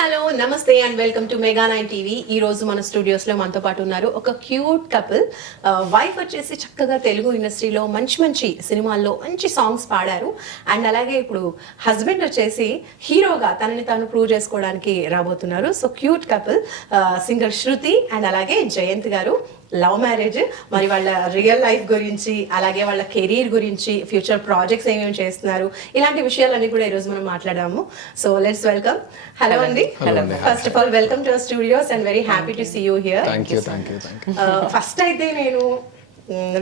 Hello నమస్తే and welcome to mega 9 TV. ఈ రోజు మన స్టూడియోస్ లో మనతో పాటు ఉన్నారు ఒక క్యూట్ కపుల్. వైఫ్ వచ్చేసి చక్కగా తెలుగు ఇండస్ట్రీలో మంచి మంచి సినిమాల్లో మంచి సాంగ్స్ పాడారు. అండ్ అలాగే ఇప్పుడు హస్బెండ్ వచ్చేసి హీరోగా తనని తాను ప్రూవ్ చేసుకోవడానికి రాబోతున్నారు. So cute couple singer Shruti and అలాగే జయంత్ గారు. లవ్ మ్యారేజ్, మరి వాళ్ళ రియల్ లైఫ్ గురించి, అలాగే వాళ్ళ కెరీర్ గురించి, ఫ్యూచర్ ప్రాజెక్ట్స్ ఏమేమి చేస్తున్నారు, ఇలాంటి విషయాలన్నీ కూడా ఈరోజు మనం మాట్లాడాము. So let's welcome. హలో అండి. First of all welcome to our studios and very happy to see you here. First అయితే నేను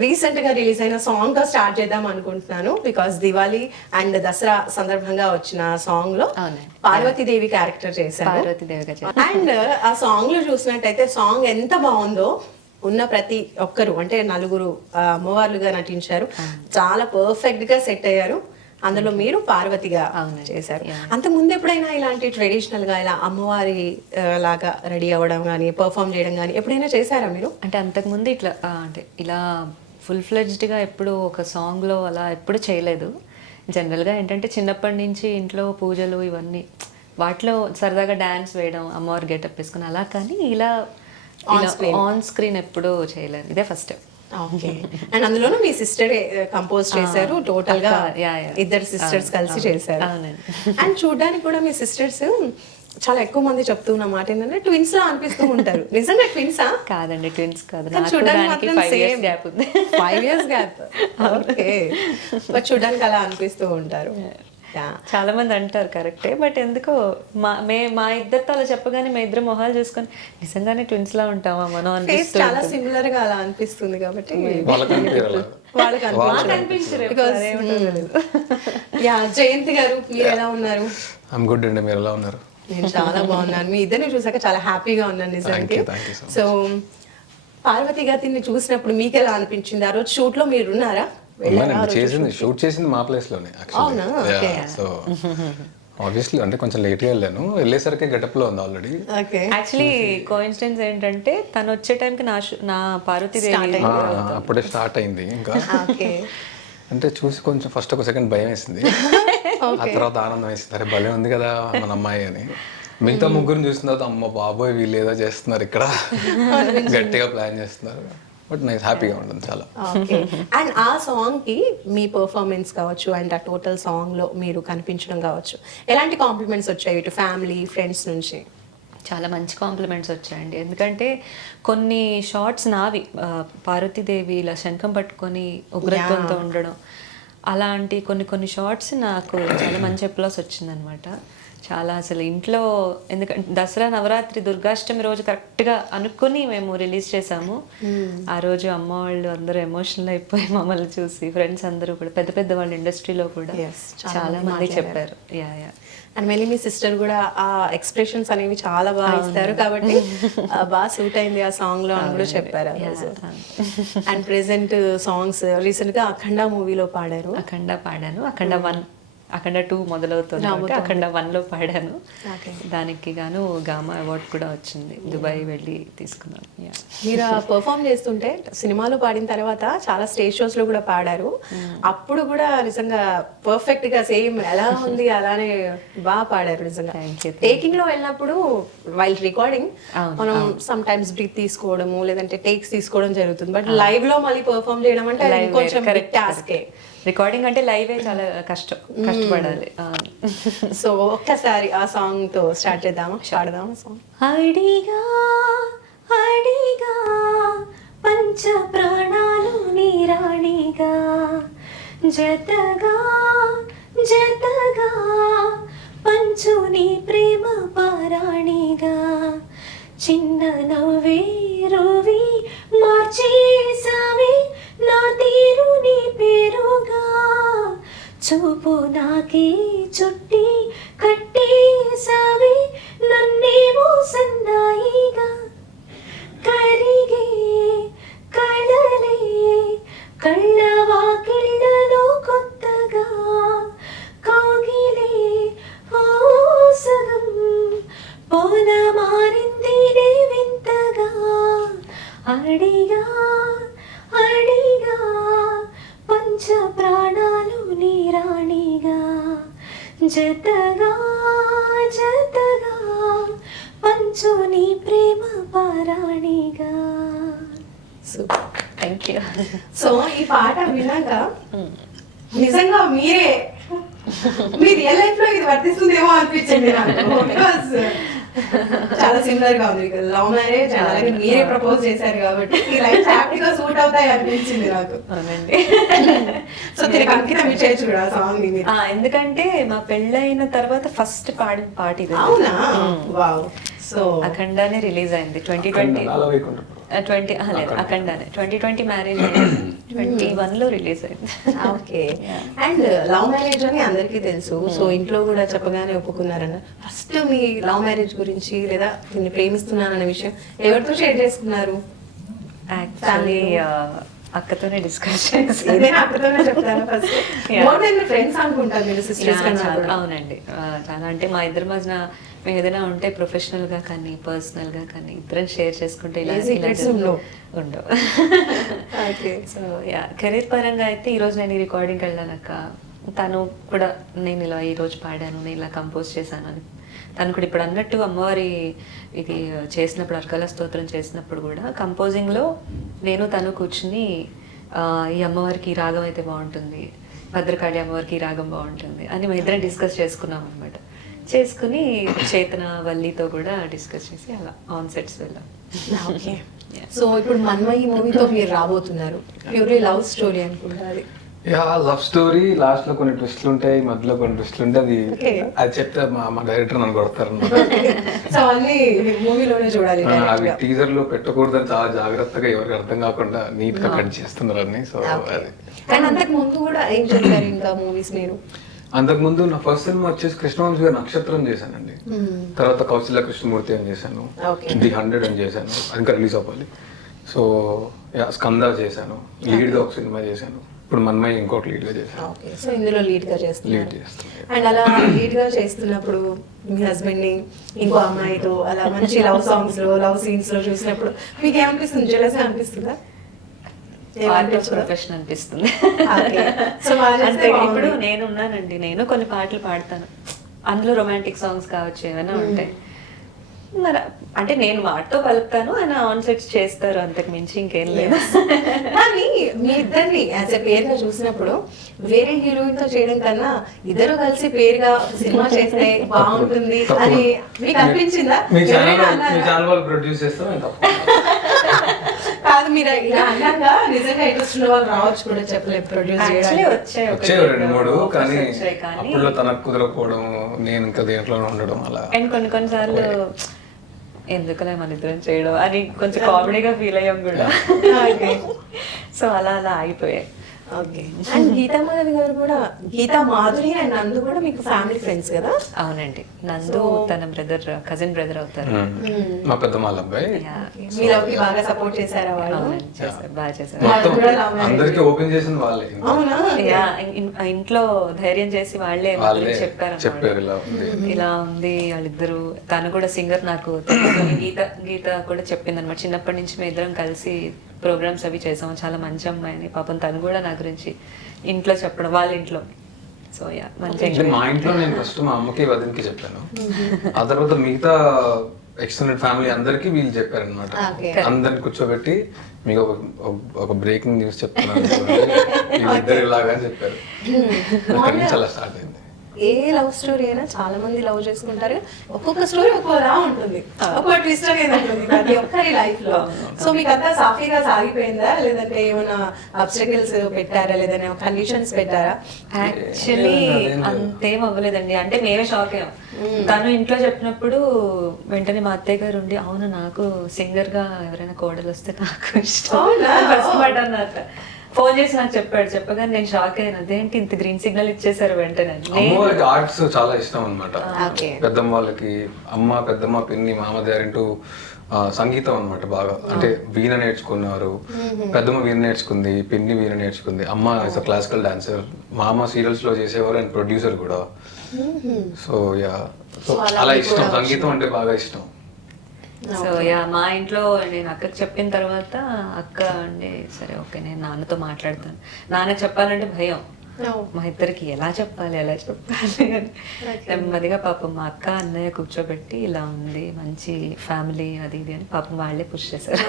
రీసెంట్ గా రిలీజ్ అయిన సాంగ్ తో స్టార్ట్ చేద్దాం అనుకుంటున్నాను. బికాస్ దివాళీ అండ్ దసరా సందర్భంగా వచ్చిన సాంగ్ లో పార్వతీదేవి క్యారెక్టర్ చేశాను. అండ్ ఆ సాంగ్ లో చూసినట్టయితే సాంగ్ ఎంత బాగుందో, ఉన్న ప్రతి ఒక్కరు అంటే నలుగురు అమ్మవార్లుగా నటించారు. చాలా పర్ఫెక్ట్ గా సెట్ అయ్యారు. అందులో మీరు పార్వతిగా చేశారు. అంతకుముందు ఎప్పుడైనా ఇలాంటి ట్రెడిషనల్ గా ఇలా అమ్మవారి లాగా రెడీ అవ్వడం కానీ, పర్ఫామ్ చేయడం కానీ ఎప్పుడైనా చేశారా మీరు? అంటే అంతకుముందు ఇట్లా అంటే ఇలా ఫుల్ ఫ్లెడ్జ్డ్గా ఎప్పుడు ఒక సాంగ్లో అలా ఎప్పుడు చేయలేదు. జనరల్గా ఏంటంటే చిన్నప్పటి నుంచి ఇంట్లో పూజలు ఇవన్నీ వాటిలో సరదాగా డ్యాన్స్ వేయడం, అమ్మవారి గెటప్ వేసుకుని అలా, కానీ ఇలా ఆన్ స్క్రీన్ ఎప్పుడూ చేయలేదు. ఇదే ఫస్ట్ టైం. ఓకే. అండ్ అందులోనూ మీ సిస్టర్ కంపోజ్ చేశారు. టోటల్ గా ఇద్దరు సిస్టర్స్ కలిసి చేశారు. అండ్ చూడడానికి కూడా మీ సిస్టర్స్ చాలా ఎక్కువ మంది చెప్తూ ఉన్న మాట ఏంటంటే ట్విన్స్ లా అనిపిస్తూ ఉంటారు. నిజంగా ట్విన్సా? కాదండి, ట్విన్స్ కాదు. చూడడానికి 5 years గ్యాప్ ఉంది. 5 years గ్యాప్. ఓకే. బట్ చూడడానికి అలా అనిపిస్తూ ఉంటారు. చాలా మంది అంటారు, కరెక్టే. బట్ ఎందుకో మా ఇద్దరితో అలా చెప్పగానే మా ఇద్దరు మొహాలు చూసుకొని నిజంగానే ట్విన్స్ లా ఉంటామా మనం అనిపిస్తుంది. చాలా సిమిలర్ గా అలా అనిపిస్తుంది కాబట్టి జయంతి గారు, మీరు ఎలా ఉన్నారు? గుడ్ అండి, మీరు ఎలా ఉన్నారు? నేను చాలా బాగున్నాను. మీ ఇద్దరిని చూసాక చాలా హ్యాపీగా ఉన్నాను నిజానికి. సో పార్వతి గారిని చూసినప్పుడు మీకు ఎలా అనిపించింది? ఆ రోజు షూట్ లో మీరు ఉన్నారా? షూట్ చేసింది మా ప్లేస్ లోనే. సో ఆబ్వియస్లీ అంటే కొంచెం లేట్ గా వెళ్ళాను. వెళ్ళేసరికి గెటప్ లో ఉంది ఆల్రెడీ. యాక్చువల్లీ కోఇన్సిడెన్స్ ఏంటంటే తను వచ్చే టైంకి నా పార్వతీదేవి అప్పుడే స్టార్ట్ అయింది. ఇంకా అంటే చూసి కొంచెం ఫస్ట్ ఒక సెకండ్ భయం వేసింది, ఆ తర్వాత ఆనందం వేసింది. అరే భలే ఉంది కదా మన అమ్మాయి అని. మిగతా ముగ్గురిని చూసిన తర్వాత అమ్మ బాబోయ్ వీళ్ళు ఏదో చేస్తున్నారు ఇక్కడ, గట్టిగా ప్లాన్ చేస్తున్నారు. బట్ నైస్, హ్యాపీగా ఉంటుంది చాలా. అండ్ ఆ సాంగ్ కి మీ పర్ఫార్మెన్స్ కావచ్చు అండ్ ఆ టోటల్ సాంగ్ లో మీరు కనిపించడం కావచ్చు, ఎలాంటి కాంప్లిమెంట్స్ వచ్చాయి ఇటు ఫ్యామిలీ ఫ్రెండ్స్ నుంచి? చాలా మంచి కాంప్లిమెంట్స్ వచ్చాయండి. ఎందుకంటే కొన్ని షార్ట్స్ నావి, పార్వతీదేవి ఇలా శంఖం పట్టుకొని ఉగ్రత్వంతో ఉండడం, అలాంటి కొన్ని షార్ట్స్ నాకు చాలా మంచి అప్లాస్ వచ్చిందనమాట. చాలా అసలు ఇంట్లో, ఎందుకంటే దసరా నవరాత్రి దుర్గాష్టమి రోజు కరెక్ట్గా అనుకుని మేము రిలీజ్ చేసాము. ఆ రోజు అమ్మ వాళ్ళు అందరూ ఎమోషనల్ అయిపోయి మమ్మల్ని చూసి, ఫ్రెండ్స్ అందరూ కూడా, పెద్ద పెద్ద వాళ్ళ ఇండస్ట్రీలో కూడా చాలా మంది చెప్పారు. అండ్ మళ్ళీ మీ సిస్టర్ కూడా ఆ ఎక్స్ప్రెషన్స్ అనేవి చాలా బాగా ఇస్తారు కాబట్టి బాగా సూట్ అయింది ఆ సాంగ్ లో అని కూడా చెప్పారు. అండ్ ప్రెసెంట్ సాంగ్స్ రీసెంట్ గా అఖండ మూవీలో పాడారు. అఖండ పాడాను, అఖండ 1, అఖండ 2 మొదలవుతుంది, అఖండ 1లో పాడాను. దానికి గాను గామా అవార్డ్ కూడా వచ్చింది, దుబాయ్ వెళ్ళి తీసుకున్నాను. మీరు పర్ఫామ్ చేస్తుంటే సినిమాలో పాడిన తర్వాత చాలా స్టేజ్ షోస్ లో కూడా పాడారు. అప్పుడు కూడా నిజంగా పర్ఫెక్ట్ గా సేమ్ ఎలా ఉంది అలానే బాగా పాడారు నిజంగా. టేకింగ్ లో వెళ్ళినప్పుడు వైల్ రికార్డింగ్ మనం సమ్ టైమ్స్ బ్రీత్ తీసుకోవడము లేదంటే టేక్స్ తీసుకోవడం జరుగుతుంది. బట్ లైవ్ లో మళ్ళీ పర్ఫామ్ చేయడం అంటే కొంచెం టాస్కే. రికార్డింగ్ అంటే లైవే చాలా కష్టపడాలి. సో ఒక్కసారి ఆ సాంగ్ తో స్టార్ట్ చేద్దామా? పాడదామా సాంగ్? అడిగా అడిగా పంచ ప్రాణాలు నీరాణిగా, జతగా జతగా పంచు నీ ప్రేమ పారాణిగా, చిన్న నవ్వే రువి మార్చేసావి నా తీరు నీ పేరుగా, చూపు నాకే చుట్టి కట్టేసావి నన్నేమో సన్నాయిగా, కరిగే కళలే కళ్ళవాకిళ్ళలో కొత్తగా, కౌగిలే ఓ సగం పోల మారింది నే వింతగా, అడిగా అడిగా పంచ ప్రాణాలు నీరాణిగా, జతగా జతగా పంచు నీ ప్రేమ పారాణిగా. Thank you. సో ఈ పాట విన్నాక నిజంగా మీరే మీ రియల్ లైఫ్ లో ఇది వర్తిస్తుందేమో అనిపించింది నాకు. బికాస్ చాలా సిమిలర్ గా ఉంది. లవ్ మ్యారేజ్ అలాగే మీరే ప్రపోజ్ చేశారు కాబట్టి ఈ లైఫ్ హ్యాపీ గా సూట్ అవుతాయి అనిపించింది నాకు. అవునండి. సో తిరిగి అంకితం చేయొచ్చు కూడా సాంగ్ ఇది. ఎందుకంటే మా పెళ్ళైన తర్వాత ఫస్ట్ పాడిన పాట ఇది. అవునా? వావ్. సో అఖండానే రిలీజ్ అయింది 2020. అలా వైకుంఠపురం. 20 లేదు, అఖండానే 2020 మ్యారేజ్ 21 లో రిలీజ్ అయింది. ఓకే. అండ్ లవ్ మ్యారేజ్ అని అందరికీ తెలుసు. సో ఇంట్లో కూడా చెప్పగానే ఒప్పుకున్నారన్న. ఫస్ట్ మీ లవ్ మ్యారేజ్ గురించి లేదా నిన్ను ప్రేమిస్తున్నానన్న విషయం ఎవరితో షేర్ చేసుకున్నారు? యాక్చువల్లీ అక్కతోనే డిస్కస్ చేసి ఏదైనా అక్కతోనే చెప్తారా first? Yeah. More than friends అనుకుంటారు మీరు, సిస్టర్స్ కన్నా కూడా. అవునండి. చాలా అంటే మా ఇద్దరి మధ్యన మేము ఏదైనా ఉంటే ప్రొఫెషనల్ గా కానీ పర్సనల్ గా కానీ ఇద్దరం షేర్ చేసుకుంటే ఇలా ఏ secrets ఉండవు. ఉండవు. ఓకే. సో యా, కెరీర్ పరంగా అయితే ఈ రోజు నేను ఈ రికార్డింగ్కి వెళ్ళాక తను కూడా నేను ఇలా ఈ రోజు పాడాను, నేను ఇలా కంపోజ్ చేశాను అని తను కూడా ఇప్పుడు అన్నట్టు అమ్మవారి ఇది చేసినప్పుడు అర్కల స్తోత్రం చేసినప్పుడు కూడా కంపోజింగ్లో నేను తను కూర్చుని ఈ అమ్మవారికి ఈ రాగం అయితే బాగుంటుంది, భద్రకాళి అమ్మవారికి ఈ రాగం బాగుంటుంది అని మేము ఇద్దరం డిస్కస్ చేసుకున్నాం అనమాట. చేసుకుని చేతన వల్లితో కూడా డిస్కస్ చేసి అలా ఆన్ సెట్స్ వెళ్ళాం. ఓకే. సో ఇప్పుడు మన్మయి మూవీతో మీరు రాబోతున్నారు. ప్యూర్లీ లవ్ స్టోరీ అనుకుంటా అది. Yeah, love story. లాస్ట్ లో కొన్ని ట్విస్ట్లు ఉంటాయి, మధ్యలో కొన్ని ట్విస్ట్లు ఉంటాయి. Okay. అది చెప్తే మా డైరెక్టర్ నన్ను కొడతారు. సో అన్ని మూవీలోనే చూడాలి. అవి టీజర్ లో పెట్టకూడదని చాలా జాగ్రత్తగా ఎవరికి అర్థం కాకుండా నీట్ గా కట్ చేస్తున్నారు అన్ని. సో అది కానీ అంతకు ముందు కూడా ఏం చేశారు ఇంకా మూవీస్ మీరు? అంతకుముందు నా ఫస్ట్ సినిమా వచ్చేసి కృష్ణవంశీ గారి నక్షత్రం చేశానండి. తర్వాత కౌశల్య కృష్ణమూర్తి అని చేశాను, Okay. ది 100 అని చేశాను, అది ఇంకా రిలీజ్ అవ్వాలి. సో స్కంద చేశాను, లీడ్ గా ఒక సినిమా చేశాను. ఇప్పుడు మన్మయ్య ఇంకోటి లీడ్ గా చేశాను. ఓకే. సో ఇందులో లీడ్ గా చేస్తున్నారు. లీడ్ చేస్తాను. అండ్ అలా లీడ్ గా చేస్తున్నప్పుడు మీ హస్బెండ్ ని ఇంకో అమ్మాయితో అలా మంచి లవ్ సాంగ్స్ లో లవ్ సీన్స్ లో చూసినప్పుడు మీకు ఏమనిపిస్తుంది? జెలస్ అనిపిస్తుందా? ప్రొఫెషన్ అనిపిస్తుంది. Okay. So వాళ్ళు చేస్తే అంటే బాగుంది. ఇప్పుడు నేను ఉన్నానండి, నేను కొన్ని పాటలు పాడతాను, అందులో రొమాంటిక్ సాంగ్స్ కావచ్చు ఏమైనా ఉంటాయి. మరి అంటే నేను వాటితో పలుకుతాను, ఆయన ఆన్ సెట్స్ చేస్తారు, అంతకు మించి ఇంకేం లేదు. కానీ మీ ఇద్దరిని యాజ్ ఎ పేరుగా చూసినప్పుడు వేరే హీరోయిన్ తో చేయడం కన్నా ఇద్దరు కలిసి పేరుగా సినిమా చేస్తే బాగుంటుంది అని మీకు అనిపించిందా? మీ ఎవరైనా అన్నారా? ఛానల్ వాళ్ళు ప్రొడ్యూస్ చేస్తాం నేను తప్ప. కాదు, మీరు ఇలా అన్నాక నిజంగా ఇంట్రెస్ట్ ఉన్న వాళ్ళు రావచ్చు కూడా, చెప్పలేదు ప్రొడ్యూస్ Actually చేయడానికి. వచ్చాయి ఒకటి వచ్చేవి 2-3, offers కానీ వచ్చాయి కానీ అప్పుడు తనకు కుదరకపోవడం, నేను ఇంకా దేంట్లోనే ఉండడం అలా. అండ్ కొన్నిసార్లు ఎందుకలే మన ఇద్దరం చేయడం అని కొంచెం కామెడీగా ఫీల్ అయ్యాం కూడా. Okay. సో అలా అలా ఆగిపోయాయి. ఓకే. అండ్ గీతా మాధవి గారు కూడా, గీతా మాధురి అండ్ నందు కూడా మీకు ఫ్యామిలీ ఫ్రెండ్స్ కదా? అవునండి, నందు తన బ్రదర్, కజిన్ బ్రదర్ అవుతారు. మా పెద్ద వాళ్ళ అబ్బాయి. Yeah. మీ లవ్ కి బాగా సపోర్ట్ చేశారా వాళ్ళు? అవునండి, చేశారు, బాగా చేశారు. మొత్తం కూడా love marriage. అందరికి ఓపెన్ చేసింది వాళ్ళే. అవునా? ఇంట్లో ధైర్యం చేసి వాళ్ళే వాళ్ళే చెప్పారు చెప్పారు ఇలా ఉంది. ఇలా ఉంది వాళ్ళిద్దరు. తను కూడా సింగర్, నాకు తెలుసు. గీత కూడా చెప్పింది అనమాట, చిన్నప్పటి నుంచి మేము ఇద్దరం కలిసి ప్రోగ్రామ్స్ అవి చేసాము, చాలా మంచి అమ్మాయిని. పాపం తను కూడా నా గురించి ఇంట్లో చెప్పడం, వాళ్ళ ఇంట్లో. సో యా, మంచి అంటే మా ఇంట్లో నేను ఫస్ట్ మా అమ్మకి వదినకి చెప్పాను, ఆ తర్వాత మిగతా ఎక్స్టెండెడ్ ఫ్యామిలీ అందరికి వీళ్ళు చెప్పారనమాట. Okay. అందరిని కూర్చోబెట్టి మీకు ఒక బ్రేకింగ్ న్యూస్ చెప్తున్నాను వీళ్ళిద్దరు ఇలాగా అని చెప్పారు. అక్కడి నుంచి అలా స్టార్ట్ అయింది. ఏ లవ్ స్టోరీ అయినా చాలా మంది లవ్ చేసుకుంటారు, ఒక్కొక్క స్టోరీ ఒక్కోలా ఉంటుంది, ఒక్కొక్క ట్విస్ట్ అనేది ఉంటుంది ప్రతి ఒక్కరి లైఫ్ లో. సో మీకు అంతా సాఫీగా సాగిపోయిందా, లేదంటే ఏమైనా అబ్స్టకల్స్ పెట్టారా, లేదంటే కండిషన్స్ పెట్టారా? యాక్చువల్లీ అంతేం అవ్వలేదండి, అంటే మేమే షాక్ అయ్యాం. తను ఇంట్లో చెప్పినప్పుడు వెంటనే మా అత్తయ్య గారు ఉండి, అవును నాకు సింగర్ గా ఎవరైనా కోడలు వస్తే నాకు ఇష్టం అవునా? ఫస్ట్ మాట అన్నారు. ఫోన్ చేసి నాకు చెప్పాడు, చెప్పగానే నేను షాక్ అయ్యాను, అదేంటి ఇంత గ్రీన్ సిగ్నల్ ఇచ్చేసారు వెంటనే. అమ్మవారికి ఆర్ట్స్ చాలా ఇష్టం అనమాట. Okay. పెద్దమ్మ వాళ్ళకి పెద్దమ్మ పిన్ని మామ దారింటూ సంగీతం అన్నమాట బాగా. అంటే వీణ నేర్చుకున్నారు, పెద్దమ్మ వీణ నేర్చుకుంది, పిన్ని వీణ నేర్చుకుంది, అమ్మ ఇస్ క్లాసికల్ డాన్సర్, మామ సీరియల్స్ లో చేసేవారు అండ్ ప్రొడ్యూసర్ కూడా. సో యా, సో అలా ఇష్టం, సంగీతం అంటే బాగా ఇష్టం. సో యా, మా ఇంట్లో నేను అక్కకి చెప్పిన తర్వాత అక్క అండి సరే ఓకే నేను నాన్నతో మాట్లాడతాను. నాన్న చెప్పాలంటే భయం, మా ఇద్దరికి ఎలా చెప్పాలి అని నెమ్మదిగా పాపం మా అక్క అన్నయ్య కూర్చోబెట్టి ఇలా ఉంది మంచి ఫ్యామిలీ అది ఇది అని పాపం వాళ్ళే పుష్ చేశారు.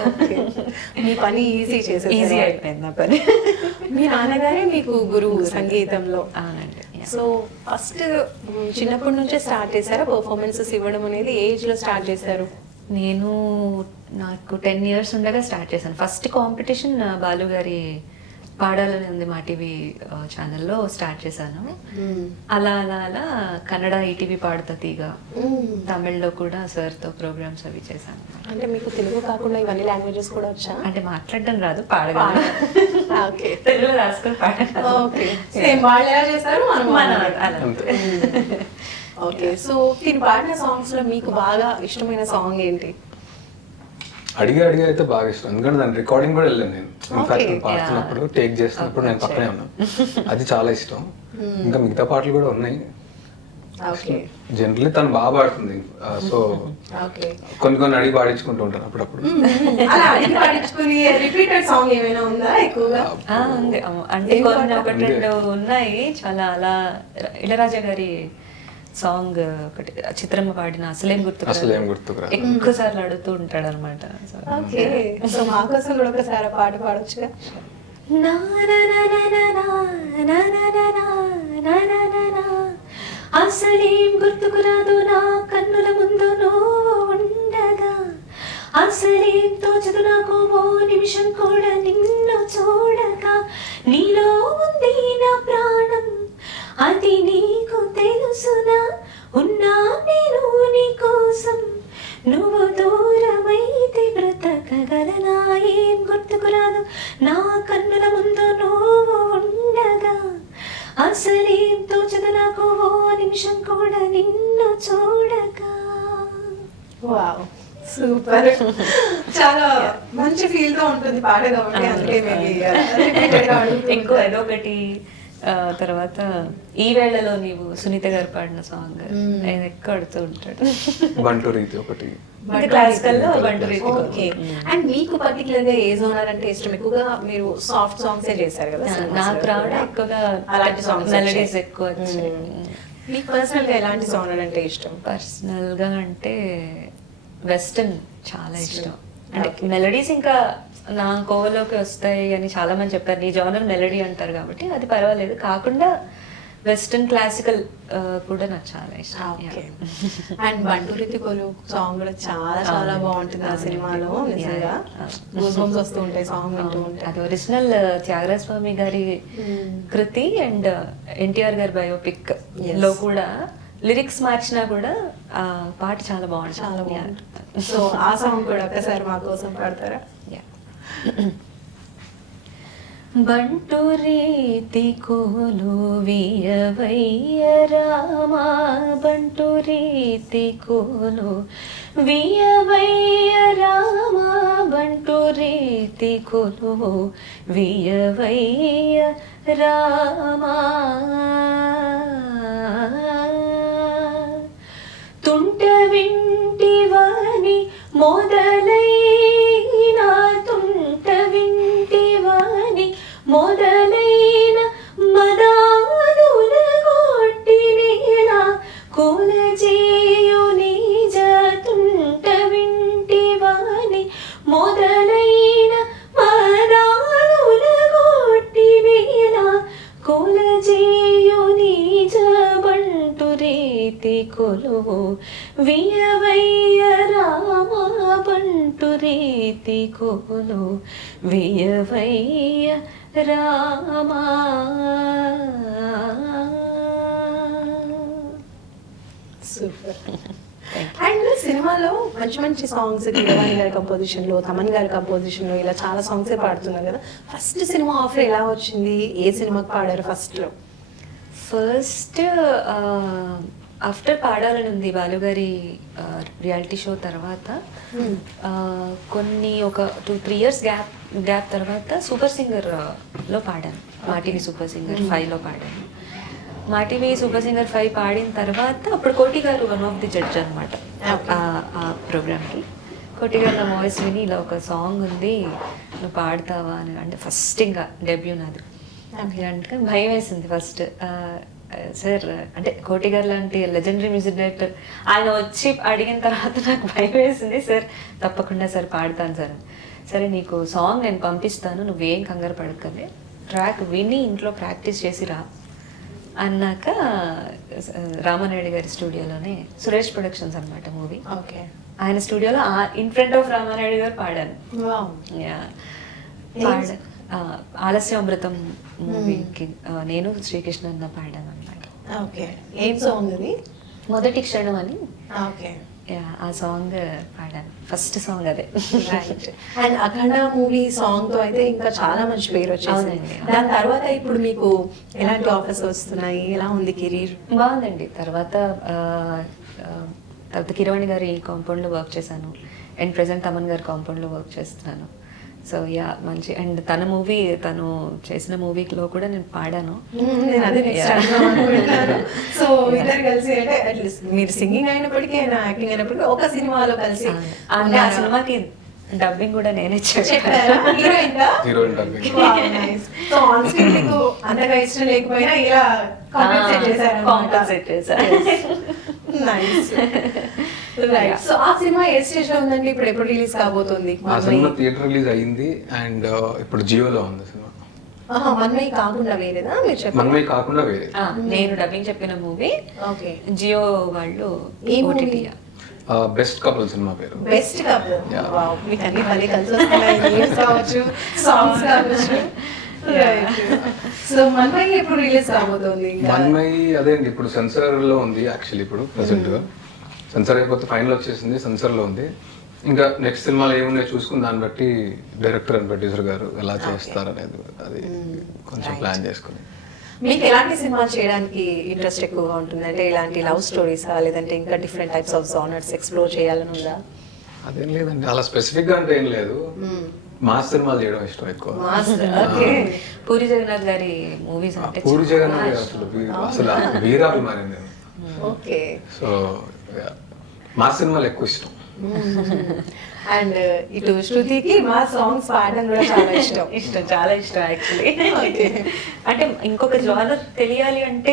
మీ పని ఈజీ చేసేసారు. ఈజీ అయిపోయింది నా పని. మీ నాన్నగారే మీకు గురువు సంగీతంలో. అవునండి. సో ఫస్ట్ చిన్నప్పటి నుంచే స్టార్ట్ చేశారా పర్ఫార్మెన్సెస్ ఇవ్వడం అనేది? ఏజ్ లో స్టార్ట్ చేశారు? నేను నాకు 10 years ఉండగా స్టార్ట్ చేశాను. ఫస్ట్ కాంపిటీషన్ బాలు గారి పాడాలని ఉంది మా టీవీ ఛానల్లో స్టార్ట్ చేశాను. అలా అలా అలా కన్నడ ఈటీవీ పాడుతా తీగ, తమిళ్లో కూడా సార్తో ప్రోగ్రామ్స్ అవి చేశాను. అంటే మీకు తెలుగు కాకుండా ఇవన్నీ లాంగ్వేజెస్ కూడా వచ్చా? అంటే మాట్లాడడం రాదు, పాడగలను. ఓకే, తెలుగులో రాసుకొని పాడగలను. ఓకే, సేమ్ వాళ్ళు ఎలా చేస్తారు మన అలా. ఓకే, సో మీరు పాడిన సాంగ్స్ లో మీకు బాగా ఇష్టమైన సాంగ్ ఏంటి? అడిగి అయితే బాగా ఇష్టం, ఎందుకంటే దాని రికార్డింగ్ కూడా వెళ్ళాను నేను. ఇన్ఫాక్ట్ పాడుతున్నప్పుడు టేక్ చేస్తున్నప్పుడు నేను పక్కనే ఉన్నాను. అది చాలా ఇష్టం. ఇంకా మిగతా పాటలు కూడా ఉన్నాయి. జనరల్లీ తను బాగా పాడుతుంది, సో కొన్ని అడిగి పాడించుకుంటూ ఉంటాను అప్పుడప్పుడు. రిపీటెడ్ సాంగ్ ఏమైనా ఉందా ఎక్కువగా? ఉంది, అంటే కొన్ని ఒకటి రెండు ఉన్నాయి చాలా. అలా ఇళరాజా గారి సాంగ్ ఒకటి చిత్రమ్మ పాడిన అసలేం గుర్తుకురా ఎక్కువ సార్లు అడుగుతూ ఉంటాడు అనమాట. ఓకే, సో మా కోసం కూడా ఒకసారి పాట పాడొచ్చుగా? అసలేం గుర్తుకురాదు నా కన్నుల ముందు నువ్వు ఉండగా, అసలేం తోచదు నాకు ఓ నిమిషం కూడా నిన్ను చూడగా, నీలో ఉంది నా ప్రాణం అది నీకు తెలుసునా, ఉన్నా నేను నీ కోసం నువ్వు దూరమైతే బ్రతకగలనా, ఏం గుర్తుకురాదు నా కన్నుల ముందు నువ్వు ఉండగా, అసలేం తోచదు నాకు ఓ నిమిషం కూడా నిన్ను చూడగా. Wow, super. చాలా మంచి ఫీల్ తో ఉంటుంది పాట కాబట్టి అందుకే ఎక్కువ అదొకటి. తర్వాత ఈ వేళలో నీవు సునీత గారు పాడిన సాంగ్ ఆయన ఎక్కువ ఆడుతూ ఉంటాడు. బంటు రీతి ఒకటి క్లాసికల్ లో బంటు రీతి. ఓకే, అండ్ మీకు పర్టికులర్ గా ఏ జోనర్ అంటే ఇష్టం? ఎక్కువగా మీరు సాఫ్ట్ సాంగ్స్ చేశారు కదా, నాకు రావడం ఎక్కువగా అలాంటి సాంగ్స్ మెలడీస్ ఎక్కువ వచ్చాయి. మీకు పర్సనల్ గా ఎలాంటి జోనర్ అంటే ఇష్టం? పర్సనల్ గా అంటే వెస్టర్న్ చాలా ఇష్టం. అంటే మెలడీస్ ఇంకా నా కోవలోకి వస్తాయి అని చాలా మంది చెప్పారు. నీ జోనర్ మెలడీ అంటారు కాబట్టి అది పర్వాలేదు, కాకుండా వెస్టర్న్ క్లాసికల్ కూడా నాకు చాలా ఇష్టం. అండ్ బంటు రీతి కొలు సాంగ్ కూడా చాలా చాలా బాగుంటుంది ఆ సినిమాలో. నిజంగా గూస్ బంప్స్ వస్తూ ఉంటాయి సాంగ్ వింటూ ఉంటే. అది ఒరిజినల్ త్యాగరాజ స్వామి గారి కృతి అండ్ ఎన్టీఆర్ గారి బయోపిక్ లో కూడా లిరిక్స్ మార్చినా కూడా ఆ పాట చాలా బాగుంటుంది. చాలా బాగుంటుంది. సో ఆ సాంగ్ కూడా ఒకసారి మా కోసం పాడతారా? బంటు రీతి కోలు వియవయ్య రామా, బంటు రీతి కోలు వియవయ్య రామా, బంటు రీతి కోలు వియవయ్య రామా, తుంట వింటివని మొదలైన, తుంట వింటివని మొదలైన మదాదుల గొట్టినేలా కోలజేయు నిజ, తుంట వింటివని మొదలైన మదాదుల గొట్టినేలా కోలజేయు నిజ, బంటు రీతి కొలువు వియవయ్య రామా, బంటు రీతి కొలు వియవయ్య రామా. సూపర్. అండ్ సినిమాలో మంచి మంచి సాంగ్స్ కీరవాణి గారి కంపోజిషన్ లో, తమన్ గారి కంపోజిషన్ లో ఇలా చాలా సాంగ్స్ పాడుతున్నారు కదా. ఫస్ట్ సినిమా ఆఫర్ ఎలా వచ్చింది? ఏ సినిమాకి పాడారు ఫస్ట్ లో? ఫస్ట్ ఆఫ్టర్ పాడాలని ఉంది బాలుగారి రియాలిటీ షో తర్వాత కొన్ని ఒక 2-3 years గ్యాప్ తర్వాత సూపర్ సింగర్ లో పాడాను. మా టీవీ సూపర్ సింగర్ 5లో పాడాను. మా టీవీ సూపర్ సింగర్ 5 పాడిన తర్వాత అప్పుడు కోటి గారు వన్ ఆఫ్ ది జడ్జ్ అనమాట ఆ ప్రోగ్రామ్కి. కోటి గారు నా వాయిస్ విని ఇలా ఒక సాంగ్ ఉంది నువ్వు పాడతావా అని, అంటే ఫస్ట్ ఇంకా డెబ్యూ నాది. అంటే భయం వేసింది ఫస్ట్. సార్ అంటే కోటి గారు లాంటి లెజెండరీ మ్యూజిక్ డైరెక్టర్ ఆయన వచ్చి అడిగిన తర్వాత నాకు భయం వేసింది. సార్ తప్పకుండా సార్ పాడతాను సార్. సరే నీకు సాంగ్ నేను పంపిస్తాను, నువ్వేం కంగారు పడకనే, ట్రాక్ విని ఇంట్లో ప్రాక్టీస్ చేసి రా అన్నాక రామానాయుడు గారి స్టూడియోలోనే, సురేష్ ప్రొడక్షన్స్ అనమాట మూవీ, ఓకే. ఆయన స్టూడియోలో ఇన్ ఫ్రంట్ ఆఫ్ రామానాయుడు గారు పాడాను. ఆలస్య అమృతం మూవీకి నేను శ్రీకృష్ణ అన్న పాడాను అనమాట. ఓకే, ఏం సాంగ్ ఇది? మొదటి క్షణం అని. ఓకే. ఆ సాంగ్ పాడాను, ఫస్ట్ సాంగ్ అదే. అండ్ అఖండ మూవీ సాంగ్ తో అయితే ఇంకా చాలా మంచి పేరు వచ్చేసింది. అవునండి. దాని తర్వాత ఇప్పుడు మీకు ఎలాంటి ఆఫర్స్ వస్తున్నాయి, ఎలా ఉంది కెరీర్? బాగుందండి. తర్వాత కిరవాణి గారి కాంపౌండ్లో వర్క్ చేశాను, అండ్ ప్రెసెంట్ తమన్ గారి కాంపౌండ్లో వర్క్ చేస్తున్నాను. సో మంచి. అండ్ తను చేసిన మూవీలో కూడా నేను పాడాను. నేను అదే నెక్స్ట్ అనుకుంటున్నాను. సో ఇద్దరు కలిసి అంటే అట్లీస్ట్ మీరు సింగింగ్ అయినప్పటికీ యాక్టింగ్ అయినప్పటికీ ఒక సినిమాలో కలిసి ఆ సినిమాకి డబ్బింగ్ కూడా నేనే చెప్పారా? Heroine dubbing. So on screen మీకు అంతగా ఇష్టం లేకపోయినా ఇలా కాంపెన్సేట్ చేశారు. కాంపెన్సేట్ చేశారు. నైస్. రైట్. సో ఆ సినిమా ఏ స్టేజ్ లో ఉందండి? ఇప్పుడు ఎప్పుడు రిలీజ్ కాబోతుంది? ఆ సినిమా థియేటర్ రిలీజ్ అయింది అండ్ ఇప్పుడు జియోలో ఉంది సినిమా. మన్మయి కాకుండా వేరేదా మీరు చెప్పండి? మన్మయి కాకుండా వేరే. నేను డబ్బింగ్ చెప్పిన మూవీ ఓకే. జియో వాళ్ళు ఏ OTT. movie? బెస్ట్ కపుల్ సినిమా పేరు. Best couple. Yeah. వావ్, మీకు అన్ని భలే కలిసి వస్తున్నాయి. నేమ్స్ కావచ్చు, సాంగ్స్ కావచ్చు. రైట్. సో మన్మయి ఎప్పుడు రిలీజ్ కాబోతుంది? మన్మయి అదే అండి, ఇప్పుడు సెన్సార్ లో ఉంది యాక్చువల్లీ. ఇప్పుడు ప్రెసెంట్ గా సెన్సార్ అయిపోతే ఫైనల్ వచ్చేసింది, సెన్సార్ లో ఉంది. ఇంకా నెక్స్ట్ సినిమాలు ఏమున్నాయో చూసుకుని దాన్ని బట్టి డైరెక్టర్ అండ్ ప్రొడ్యూసర్ గారు ఎలా చేస్తారు అనేది అది కొంచెం ప్లాన్ చేసుకుని. మీకు ఎలాంటి సినిమా చేయడానికి ఇంట్రెస్ట్ ఎక్కువగా ఉంటుంది? అంటే ఇలాంటి లవ్ స్టోరీసా, లేదంటే ఇంకా different types of genres explore చేయాలని ఉందా? అదేం లేదండి, అలా స్పెసిఫిక్ గా అంటే ఏం లేదు. మాస్ సినిమాలు చేయడం ఇష్టం ఎక్కువ. ఓకే. పూరి జగన్నాథ్ గారి మూవీస్ అంటే పూరి జగన్నాథ్ గారు అసలు వీరాభిమాని నేను. ఓకే. సో మాస్ సినిమాలు ఎక్కువ ఇష్టం. అండ్ ఇటు శృతికి మా సాంగ్స్ పాడడం కూడా చాలా ఇష్టం. చాలా ఇష్టం యాక్చువల్లీ. అంటే ఇంకొక జానర్ తెలియాలి అంటే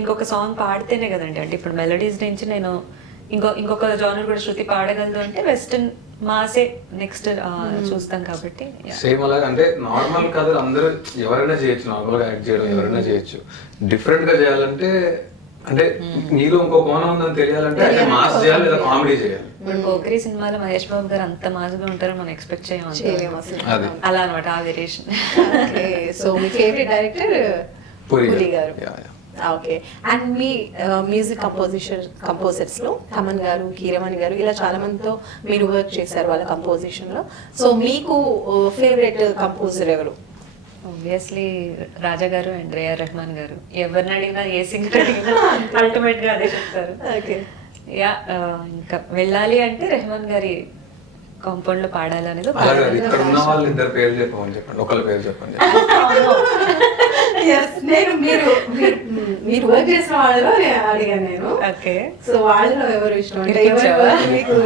ఇంకొక సాంగ్ పాడితేనే కదండి. అంటే ఇప్పుడు మెలడీస్ నుంచి నేను ఇంకొక జానర్ కూడా శృతి పాడగలదు అంటే వెస్టర్న్ మాసే నెక్స్ట్ చూస్తాం కాబట్టి. సేమ్ అలాగే అంటే నార్మల్ కథ అందరూ ఎవరైనా చేయొచ్చు, నార్మల్ గా యాక్ట్ చేయడం ఎవరైనా చేయొచ్చు. డిఫరెంట్ గా చేయాలంటే అంటే నీలో ఇంకో కోణం ఉందని తెలియాలంటే మాస్ చేయాలి లేదా కామెడీ చేయాలి. ఇప్పుడు పోకిరి సినిమాలో మహేష్ బాబు గారు అంత మాస్గా ఉంటారో మనం ఎక్స్పెక్ట్ చేయలేము అసలు. అలా అనమాట ఆ వేరియేషన్. సో మీ ఫేవరెట్ డైరెక్టర్ పూరి గారు. Okay. And me music composers లో తమన్ గారు, కీరవాణి గారు ఇలా చాలా మందితో మీరు వర్క్ చేశారు వాళ్ళ కంపోజిషన్ లో. సో మీకు ఫేవరెట్ కంపోజర్ ఎవరు? ఆబ్వియస్లీ రాజా గారు అండ్ ఏఆర్ రెహమాన్ గారు. ఎవరిని అడిగినా ఏ సింగర్ అడిగినా అల్టిమేట్ గా అదే చెప్తారు. యా ఇంకా వెళ్ళాలి అంటే రెహమాన్ గారి కాంపౌండ్ లో పాడాలి అనేది. ఇక్కడ ఉన్న వాళ్ళు ఇద్దరు పేరు చెప్పమని చెప్పండి, ఒకళ్ళ పేరు చెప్పండి. నేను మీరు వర్క్ చేసిన వాళ్ళలో అడిగాను నేను. ఓకే. సో వాళ్ళలో ఎవరు ఇష్టం అంటే మీకు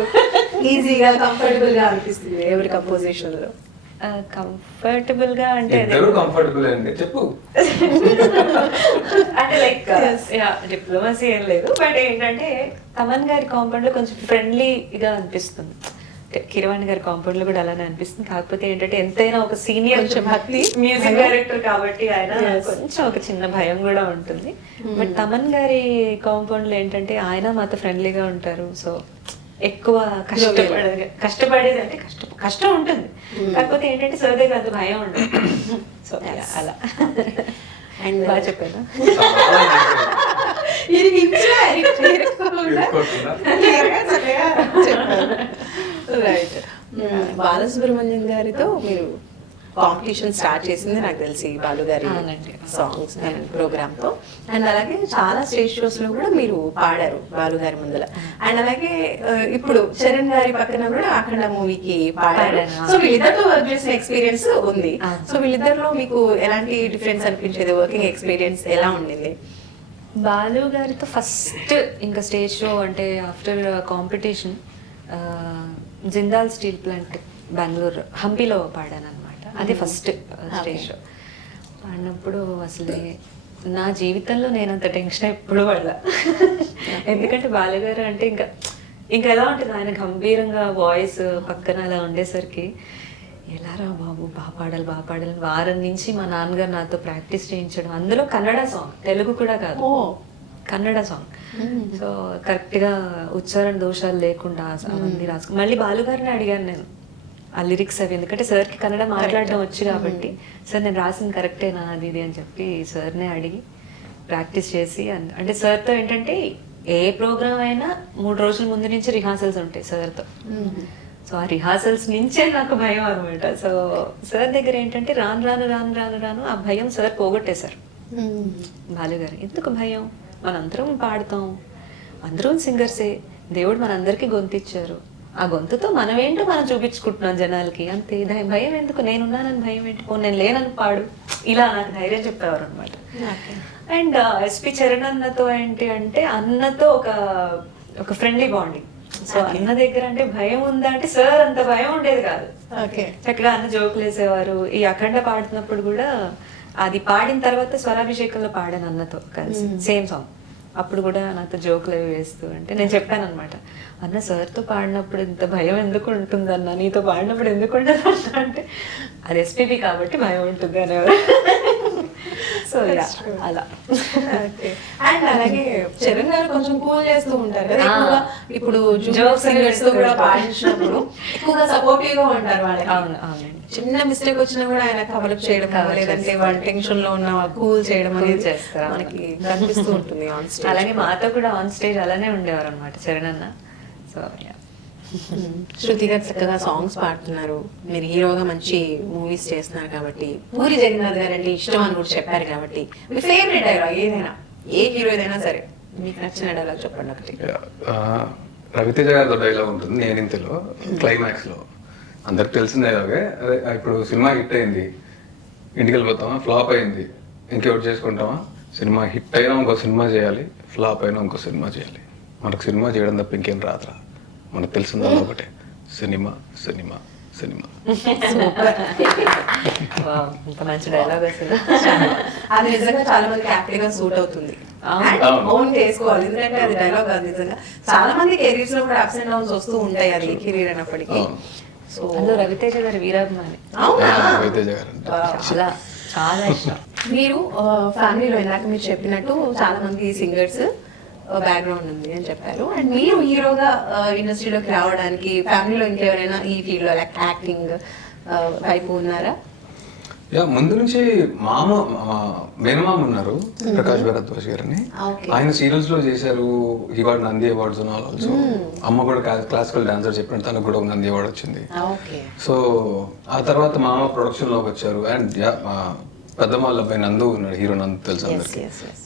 ఈజీగా కంఫర్టబుల్ గా అనిపిస్తుంది ఎవరి కంపోజిషన్ లో? కంఫర్టబుల్ గా అంటే కంఫర్టబుల్ అండి చెప్పు. అంటే లైక్ డిప్లొమసీ ఏం లేదు, బట్ ఏంటంటే తమన్ గారి కాంపౌండ్ లో కొంచెం ఫ్రెండ్లీగా అనిపిస్తుంది. కిరవాణి గారి కాంపౌండ్ లో కూడా అలానే అనిపిస్తుంది. కాకపోతే ఏంటంటే ఎంతైనా ఒక సీనియర్ భక్తి మ్యూజిక్ డైరెక్టర్ కాబట్టి ఆయన కొంచెం ఒక చిన్న భయం కూడా ఉంటుంది. బట్ తమన్ గారి కాంపౌండ్ లో ఏంటంటే ఆయన మాతో ఫ్రెండ్లీగా ఉంటారు. సో ఎక్కువ కష్టపడేది అంటే కష్టం ఉంటుంది, కాకపోతే ఏంటంటే సరదాగా అంత భయం ఉండదు. సో అలా. అండ్ బాగా చెప్పాను. రైట్. బాలసుబ్రహ్మణ్యం గారితో మీరు కాంపిటీషన్ స్టార్ట్ చేసింది నాకు తెలిసి బాలు గారి సాంగ్స్ ప్రోగ్రామ్ తో. అండ్ అలాగే చాలా స్టేజ్ షోస్ లో కూడా మీరు పాడారు బాలు గారి ముందర. అండ్ అలాగే ఇప్పుడు చరణ్ గారి పక్కన కూడా అఖండ మూవీకి పాడారు. సో వీళ్ళిద్దరితో వర్క్ చేసిన ఎక్స్పీరియన్స్ ఉంది. సో వీళ్ళిద్దరిలో మీకు ఎలాంటి డిఫరెన్స్ అనిపించేది? వర్కింగ్ ఎక్స్పీరియన్స్ ఎలా ఉండింది? బాలు గారితో ఫస్ట్ ఇంకా స్టేజ్ షో అంటే after competition Jindal steel plant Bengaluru హంపీలో పాడాను అనమాట. అది ఫస్ట్ స్టేజ్ షో. పాడినప్పుడు అసలు నా జీవితంలో నేను అంత టెన్షన్ ఎప్పుడు పడలా. ఎందుకంటే బాలుగారు అంటే ఇంకా ఎలా ఉంటుంది, ఆయన గంభీరంగా వాయిస్ పక్కన అలా ఉండేసరికి ఎలా రా బాబు బాగా పాడాలి వారం నుంచి మా నాన్నగారు నాతో ప్రాక్టీస్ చేయించడం. అందులో కన్నడ సాంగ్, తెలుగు కూడా కాదు, కన్నడ సాంగ్. సో కరెక్ట్గా ఉచ్చారణ దోషాలు లేకుండా అవన్నీ రాసుకు మళ్ళీ బాలుగారిని అడిగాను నేను ఆ లిరిక్స్ అవి, ఎందుకంటే సార్కి కన్నడ మాట్లాడడం వచ్చు కాబట్టి, సార్ నేను రాసింది కరెక్టేనా అది ఇది అని చెప్పి సార్నే అడిగి ప్రాక్టీస్ చేసి అంటే సార్తో ఏంటంటే ఏ ప్రోగ్రామ్ అయినా 3 రోజుల ముందు నుంచి రిహార్సల్స్ ఉంటాయి సార్తో. సో ఆ రిహార్సల్స్ నుంచే నాకు భయం అనమాట. సో సార్ దగ్గర ఏంటంటే రాను ఆ భయం సార్ పోగొట్టేశారు. బాలుగారు ఎందుకు భయం, మనందరం పాడతాం, అందరం సింగర్సే, దేవుడు మనందరికీ గొంతిచ్చారు, ఆ గొంతుతో మనం ఏంటో మనం చూపించుకుంటున్నాం జనాలకి, అంతే, భయం ఎందుకు, నేనున్నానని భయం ఏంటి, పో నేను లేనని పాడు, ఇలా నాకు ధైర్యం చెప్పేవారు అనమాట. అండ్ ఎస్పి చరణ్ అన్నతో ఏంటి అంటే అన్నతో ఒక ఫ్రెండ్లీ బాండింగ్. సో అన్న దగ్గర అంటే భయం ఉందా అంటే సార్ అంత భయం ఉండేది కాదు. చక్కగా అన్న జోకులు వేసేవారు. ఈ అఖండ పాడుతున్నప్పుడు కూడా అది పాడిన తర్వాత స్వరాభిషేకంలో పాడాను అన్నతో కలిసి సేమ్ సాంగ్. అప్పుడు కూడా నాతో జోకులు అవి వేస్తూ అంటే నేను చెప్పాను అనమాట, అన్న సార్తో పాడినప్పుడు ఇంత భయం ఎందుకు ఉంటుంది అన్న, నీతో పాడినప్పుడు ఎందుకు ఉండదు అన్న అంటే అది ఎస్పీబీ కాబట్టి భయం ఉంటుంది అనేవారు. సో అలా. అండ్ అలాగే చరణ్ గారు కొంచెం కూల్ చేస్తూ ఉంటారు కదా ఎక్కువగా. ఇప్పుడు జూనియర్ సింగర్స్ తో కూడా పాడించినప్పుడు ఎక్కువగా సపోర్టివ్ గా ఉంటారు వాళ్ళకి. అవును అవునండి. చిన్న మిస్టేక్ వచ్చినా కూడా ఆయన కవలప్ చేయడం, లేదంటే వాళ్ళ టెన్షన్ లో ఉన్న కూల్ చేయడం అనేది చేస్తారు, మనకి కనిపిస్తూ ఉంటుంది ఆన్ స్టేజ్. అలాగే మాతో కూడా ఆన్ స్టేజ్ అలానే ఉండేవారు అనమాట చరణ్ అన్న. సో శృతి గారు చక్కగా సాంగ్స్ పాడుతున్నారు, మీరు హీరోగా మంచి మూవీస్ చేస్తున్నారు కాబట్టి, పూరి జగన్నాథ్ గారు అంటే ఇష్టం అని కూడా చెప్పారు కాబట్టి, మీ ఫేవరెట్ డైలాగ్ ఏదైనా, ఏ హీరో ఏదైనా సరే మీకు నచ్చిన డైలాగ్ చెప్పండి ఒకటి. రవితేజ గారితో డైలాగ్ ఉంటుంది నేనింతలో క్లైమాక్స్ లో, అందరికి తెలిసిన డైలాగే. అదే ఇప్పుడు సినిమా హిట్ అయింది, ఇంటికి వెళ్ళిపోతామా, ఫ్లాప్ అయింది, ఇంకెవరు చేసుకుంటామా, సినిమా హిట్ అయినా ఇంకో సినిమా చేయాలి, ఫ్లాప్ అయినా ఇంకో సినిమా చేయాలి, మనకు సినిమా చేయడం తప్ప ఇంకేం రాదురా, మనకు తెలిసిన ఒకటే సినిమా సినిమా సినిమా. మంచి డైలాగ్ అసలు. అది నిజంగా చాలా మందికి యాక్టివ్ గా సూట్ అవుతుంది, ఓన్ చేసుకోవాలి. ఎందుకంటే అది డైలాగ్ కాదు, నిజంగా చాలా మంది కెరీర్స్ లో కూడా అప్స్ అండ్ డౌన్స్ వస్తూ ఉంటాయి, అది కెరీర్ అయినప్పటికీ. సో అందులో రవితేజ గారి వీరాభిమాని, రవితేజ గారు చాలా చాలా ఇష్టం. మీరు ఫ్యామిలీలో ఇందాక మీరు చెప్పినట్టు చాలా మంది సింగర్స్ బ్యాక్గ్రౌండ్ ఉంది అని చెప్పారు, అండ్ మీరు హీరోగా ఇండస్ట్రీలోకి రావడానికి ఫ్యామిలీలో ఇంకెవరైనా ఈ ఫీల్డ్ లో లైక్ యాక్టింగ్ వైపు ఉన్నారా? ముందు నుంచి మేనమామ ఉన్నారు, ప్రకాష్ భరద్వాజ్ గారని. ఆయన సీరియల్స్ లో చేశారు, ఈ వాడు నంది అవార్డ్స్ ఆల్సో. అమ్మ కూడా క్లాసికల్ డాన్సర్ చెప్పినట్టు తనకు కూడా ఒక నంది అవార్డు వచ్చింది. సో ఆ తర్వాత మామ ప్రొడక్షన్ లోకి వచ్చారు. అండ్ పెద్ద వాళ్ళ అబ్బాయి నందు ఉన్నాడు, హీరో నందు తెలుసు అందరికి,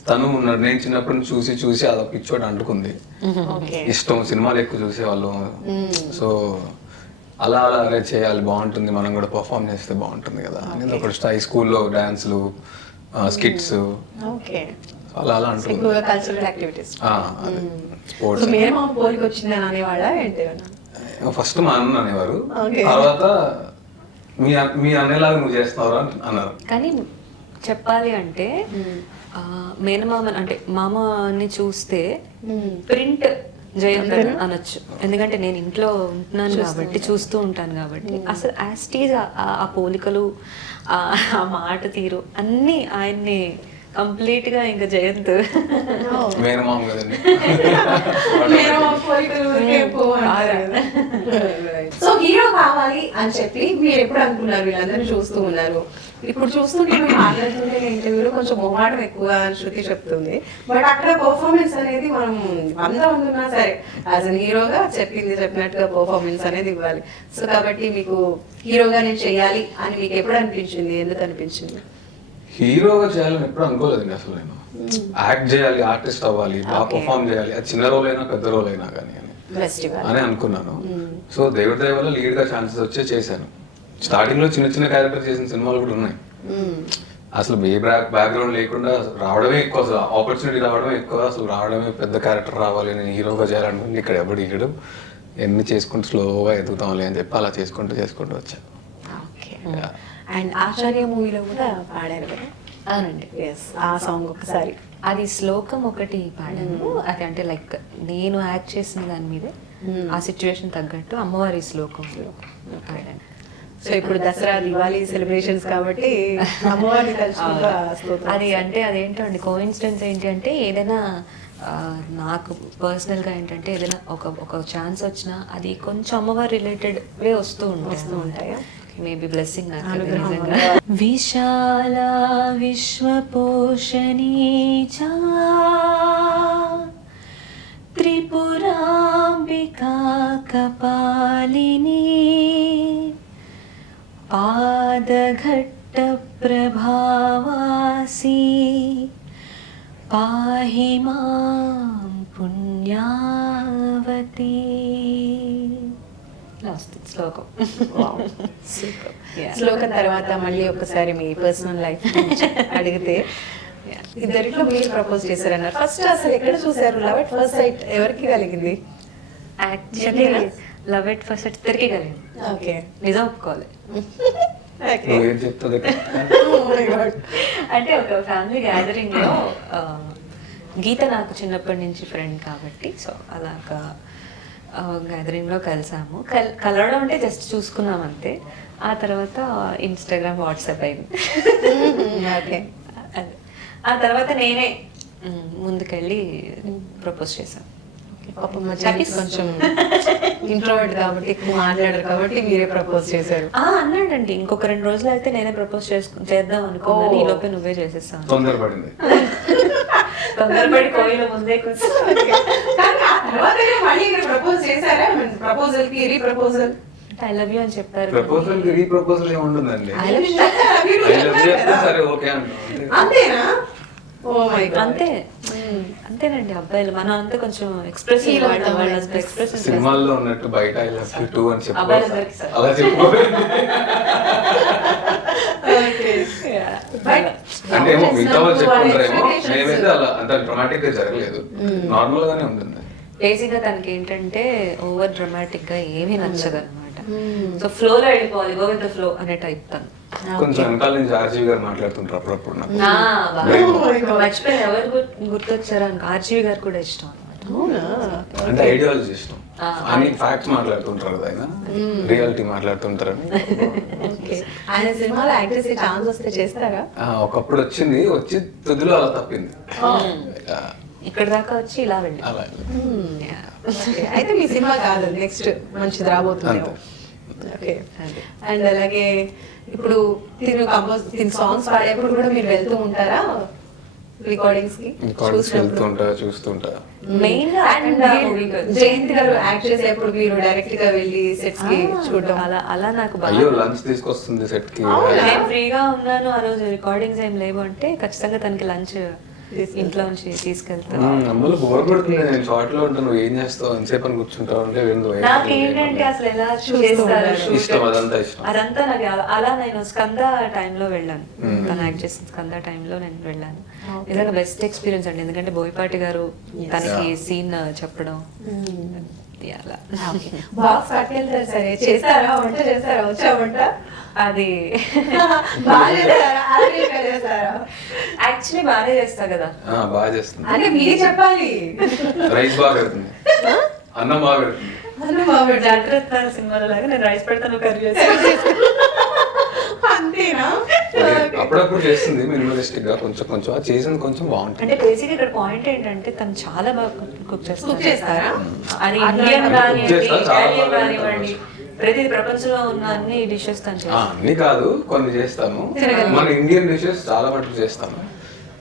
తను ఉన్నాడు. నేను చిన్నప్పటి నుంచి చూసి అదొక పిచ్చోడు అంటుకుంది, ఇష్టం, సినిమాలు ఎక్కువ చూసేవాళ్ళు. సో అలా చేయాలి, బాగుంటుంది, మనం కూడా పర్ఫామ్ చేస్తే బాగుంటుంది కదా అనేది ఒక స్టైల్. స్కూల్లో డాన్స్లు, స్కిట్స్, అలా అంటుంది. ఫస్ట్ మా అన్న అనేవారు, తర్వాత మీ అన్నలాగా నువ్వు చేస్తున్నావు అన్నారు. కానీ చెప్పాలి అంటే మేనమామ అంటే మామని చూస్తే ప్రింట్ జయంత్ అనొచ్చు, ఎందుకంటే నేను ఇంట్లో ఉంటున్నాను కాబట్టి, చూస్తూ ఉంటాను కాబట్టి. అసలు యాస్టీజ్ ఆ పోలికలు, ఆ మాట తీరు అన్ని ఆయన్ని కంప్లీట్ గా ఇంకా జయంత్ మేనమామ కదండి. సో హీరో కావాలి అని చెప్పి మీరు ఎప్పుడు అనుకున్నారు? వీళ్ళందరూ చూస్తూ ఉన్నారు, ఇప్పుడు చూస్తుంటే మేము మాట్లాడుతుంటే ఇంటర్వ్యూలో కొంచెం మొహాటం ఎక్కువ అని శృతి చెప్తుంది, బట్ అక్కడ పర్ఫార్మెన్స్ అనేది మనం 100 మంది ఉన్నా సరే యాజ్ అన్ హీరోగా చెప్పినట్టుగా పర్ఫార్మెన్స్ అనేది ఇవ్వాలి. సో కాబట్టి మీకు హీరోగా నేను చెయ్యాలి అని మీకు ఎప్పుడు అనిపించింది, ఎందుకు అనిపించింది? హీరోగా చేయాలని ఎప్పుడు అనుకోలేదండి అసలు. నేను యాక్ట్ చేయాలి, ఆర్టిస్ట్ అవ్వాలి, బాగా పర్ఫామ్ చేయాలి, అది చిన్న రోల్ అయినా పెద్ద రోల్ అయినా కానీ అని అనుకున్నాను. సో దేవుడి దయ వల్ల లీడ్ గా ఛాన్సెస్ వచ్చే చేశాను. స్టార్టింగ్ లో చిన్న క్యారెక్టర్ చేసిన సినిమాలు కూడా ఉన్నాయి. అసలు ఏ బ్యాక్గ్రౌండ్ లేకుండా రావడమే ఎక్కువ, అసలు ఆపర్చునిటీ రావడమే ఎక్కువ, అసలు రావడమే పెద్ద క్యారెక్టర్ రావాలి, నేను హీరోగా చేయాలనుకుంటే ఇక్కడ ఎవడు ఇక్కడ ఎన్ని చేసుకుంటూ స్లోగా ఎదుగుతాంలే అని చెప్పి అలా చేసుకుంటూ వచ్చాను. అండ్ ఆచార్య మూవీలో కూడా పాడారు కదా, అవునండి. ఆ సాంగ్ ఒకసారి. అది శ్లోకం ఒకటి పాడాను. అది అంటే లైక్ నేను యాక్ట్ చేసిన దాని మీదే ఆ సిచ్యువేషన్ తగ్గట్టు అమ్మవారి శ్లోకం పాడాను. సో ఇప్పుడు దసరా దివాళీ సెలబ్రేషన్స్ కాబట్టి అమ్మవారిని తలుచుకుంటూ ఆ స్తోత్రం. అది అంటే అదేంటో అండి కోఇన్సిడెన్స్ ఏంటి అంటే ఏదైనా నాకు పర్సనల్గా ఏంటంటే ఏదైనా ఒక ఛాన్స్ వచ్చినా అది కొంచెం అమ్మవారి రిలేటెడ్ వే వస్తూ ఉంటాయి. మేబీ బ్లెస్సింగ్ విశాల విశ్వపోషణీ చ త్రిపురాంబికా కపాలిని పాదఘట్ట ప్రభావాసి పాహి మాం పుణ్యావతి. శ్లోకం. శ్లోకం తర్వాత మళ్ళీ ఒకసారి మీ పర్సనల్ లైఫ్ అడిగితే, ఇద్దరిలో మీరు ప్రపోజ్ చేశారన్నారు. ఫస్ట్ అసలు ఎక్కడ చూసారు? లవ్ ఎట్ ఫస్ట్ సైట్ ఎవరికి కలిగింది? Actually love at first sight ఇద్దరికి కలిగింది. ఓకే, నిజం ఒప్పుకోవాలి. నువ్వేం చెప్తుంది? అంటే ఒక ఫ్యామిలీ గ్యాదరింగ్ లో గీత నాకు చిన్నప్పటి నుంచి ఫ్రెండ్ కాబట్టి సో అలాగా గ్యాదరింగ్ లో కలిసాము. కలవడం అంటే జస్ట్ చూసుకున్నాం అంతే. ఆ తర్వాత ఇన్స్టాగ్రామ్, వాట్సాప్ అయింది. ఓకే, ఆ తర్వాత నేనే ముందుకెళ్ళి ప్రపోజ్ చేశాను. పాపం మా చాకిస్ కొంచెం ఇంట్రోవర్ట్ కాబట్టి ఎక్కువ మాట్లాడరు కాబట్టి మీరే ప్రపోజ్ చేశారు. అన్నాడండి ఇంకొక 2 రోజులు అయితే నేనే ప్రపోజ్ చేద్దాం అనుకున్నాను. ఈ లోపే నువ్వే చేసేస్తాను. తొందరపడింది. తొందరపడి కోయిల ముందే ప్రపోజ్ చేశారా? ప్రపోజల్ కి re proposal I love you అని చెప్పారు. ప్రపోజల్ రీ ప్రపోజల్ ఏముంటుందండి? I love you చెప్తే సరే ఓకే అంటాం. అంతేనా? Oh my god. అంతే అంతేనండి. అబ్బాయిలు మనం అంతా కొంచెం ఎక్స్ప్రెసివ్ సినిమాల్లో ఉన్నట్టు బయట ఐ లవ్ యూ టూ అని చెప్పు. అబ్బాయిలందరికీ సార్. అలా చెప్పుకోవాలి. అంటే ఏమో మిగతా వాళ్ళు చెప్పుకుంటారేమో, మేమైతే అలా అంత డ్రామాటిక్ గా జరగలేదు, నార్మల్ గానే ఉంటుంది. బేసిక్ గా తనకి ఏంటంటే ఓవర్ డ్రామాటిక్ గా ఏమీ నచ్చదు అనమాట. సో ఫ్లో లో వెళ్ళిపోవాలి, గో విత్ ద ఫ్లో అనే టైప్ తను. కొంచెం వెనకాల నుంచి ఆర్జీవి గారు మాట్లాడుతుంటారు అప్పుడప్పుడు నాకు. మర్చిపోయి ఎవరు గుర్తొచ్చారు అని ఆర్జీవి గారు కూడా ఇష్టం అనమాట. అంటే ఐడియాలజీ ఇష్టం. అన్ని ఫ్యాక్ట్స్ మాట్లాడుతుంటారు, ఆయన రియాలిటీ మాట్లాడుతుంటారని. ఆయన సినిమాలో యాక్ట్ చేసే ఛాన్స్ వస్తే చేస్తారా? ఒకప్పుడు వచ్చి తుదిలో అలా తప్పింది. ఇక్కడ దాకా వచ్చి ఇలా వెళ్ళి అలా అయితే మీ సినిమా కాదు, నెక్స్ట్ మంచిది రాబోతుంది. ఓకే, అండ్ అలాగే ఇప్పుడు తిను సాంగ్స్ పాడేప్పుడు కూడా మీరు వెళ్తూ ఉంటారా రికార్డింగ్స్ కి? చూస్తుంటా. మెయిన్ జయంతి గారు యాక్ట్ చేసేప్పుడు మీరు డైరెక్ట్ గా వెళ్ళి సెట్స్ కి చూడడం అలా నాకు అయ్యో లంచ్ తీసుకొస్తుంది సెట్ కి. నేను ఫ్రీగా ఉన్నాను ఆ రోజు, రికార్డింగ్స్ ఏం లేవు అంటే ఖచ్చితంగా తనకి లంచ్ ఇంట్లో నుంచి తీసుకెళ్తాను. అమ్మలు బోర్ పడుతుంది, నేను షార్ట్ లో ఉంటాను, ఏం చేస్తావు ఎంతసేపు అని కూర్చుంటావు అంటే నాకేంటంటే అసలు ఎలా చేస్తారు ఇష్టం, అదంతా ఇష్టం. అదంతా నాకు అలా నేను స్కంద టైంలో వెళ్ళాను, తను యాక్ట్ చేసిన స్కంద టైంలో నేను వెళ్ళాను. నిజంగా బెస్ట్ ఎక్స్పీరియన్స్ అండి, ఎందుకంటే బోయపాటి గారు తనకి సీన్ చెప్పడం బాక్స్ పట్టుకెళ్తారు. సరే చేస్తారా వంట? చేస్తారా? వచ్చా వంట? అది యాక్చువల్లీ బాగానే చేస్తా కదా. బాగా చేస్తుంది అంటే మీరే చెప్పాలి. రైస్ బాగా పెడుతుంది, అన్నం బాగా పెడుతుంది. జాగ్రత్త సినిమాలో లాగా నేను రైస్ పెడతాను, కర్రీ అంతేనా? అప్పుడప్పుడు చేస్తుంది మినిమలిస్టిక్ గా, కొంచెం కొంచెం చేసింది కొంచెం బాగుంటుంది. అంటే బేసిక్ ఇక్కడ పాయింట్ ఏంటంటే తను చాలా బాగా కుక్ చేస్తారా? అది ఇండియన్ కానివ్వండి, ఇటాలియన్ కానివ్వండి, ప్రతి ప్రపంచంలో ఉన్న అన్ని డిషెస్ తను చేస్తాను. అన్ని కాదు, కొన్ని చేస్తాను. మన ఇండియన్ డిషెస్ చాలా మటుకు చేస్తాను.